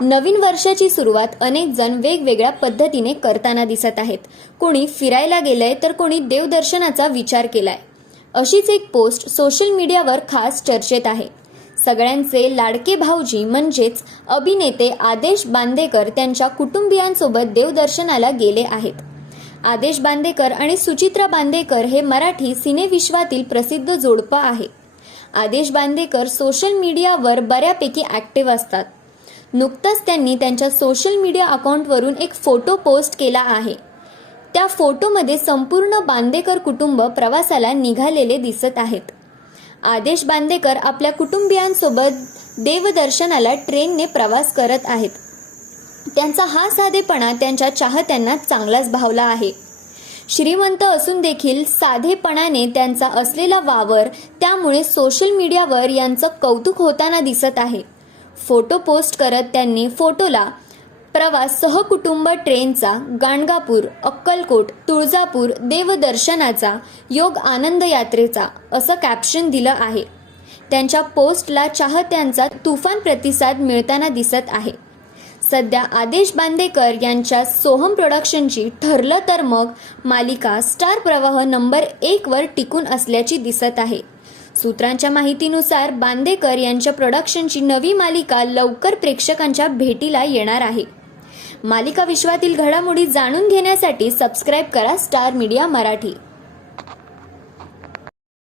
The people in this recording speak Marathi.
नवीन वर्षाची सुरुवात अनेक जण वेगवेगळ्या पद्धतीने करताना दिसत आहेत. कोणी फिरायला गेलंय तर कोणी देवदर्शनाचा विचार केलाय. अशीच एक पोस्ट सोशल मीडियावर खास चर्चेत आहे. सगळ्यांचे लाडके भाऊजी म्हणजेच अभिनेते आदेश बांदेकर त्यांच्या कुटुंबियांसोबत देवदर्शनाला गेले आहेत. आदेश बांदेकर आणि सुचित्रा बांदेकर हे मराठी सिनेविश्वातील प्रसिद्ध जोडपं आहे आदेश बांदेकर सोशल मीडियावर बऱ्यापैकी ॲक्टिव्ह असतात. नुकताच त्यांनी त्यांच्या सोशल मीडिया अकाउंटवरून एक फोटो पोस्ट केला आहे. त्या फोटोमध्ये संपूर्ण बांदेकर कुटुंब प्रवासाला निघालेले दिसत आहेत. आदेश बांदेकर आपल्या कुटुंबियांसोबत देवदर्शनाला ट्रेनने प्रवास करत आहेत. त्यांचा हा साधेपणा त्यांच्या चाहत्यांना चांगलाच भावला आहे. श्रीमंत असून देखील साधेपणाने त्यांचा असलेला वावर त्यामुळे सोशल मीडियावर यांचं कौतुक होताना दिसत आहे. फोटो पोस्ट करत त्यांनी फोटोला प्रवास सहकुटुंब ट्रेनचा गाणगापूर अक्कलकोट तुळजापूर देवदर्शनाचा योग आनंद यात्रेचा असं कॅप्शन दिलं आहे. त्यांच्या पोस्टला चाहत्यांचा तुफान प्रतिसाद मिळताना दिसत आहे. सध्या आदेश बांदेकर यांच्या सोहम प्रोडक्शनची ठरलं तर मग मालिका स्टार प्रवाह नंबर एकवर टिकून असल्याची दिसत आहे. सूत्रांच्या माहितीनुसार बांदेकर यांच्या प्रोडक्शनची नवी मालिका लवकर प्रेक्षकांच्या भेटीला येणार आहे. मालिका विश्वातील घडामोडी जाणून घेण्यासाठी सबस्क्राईब करा स्टार मीडिया मराठी.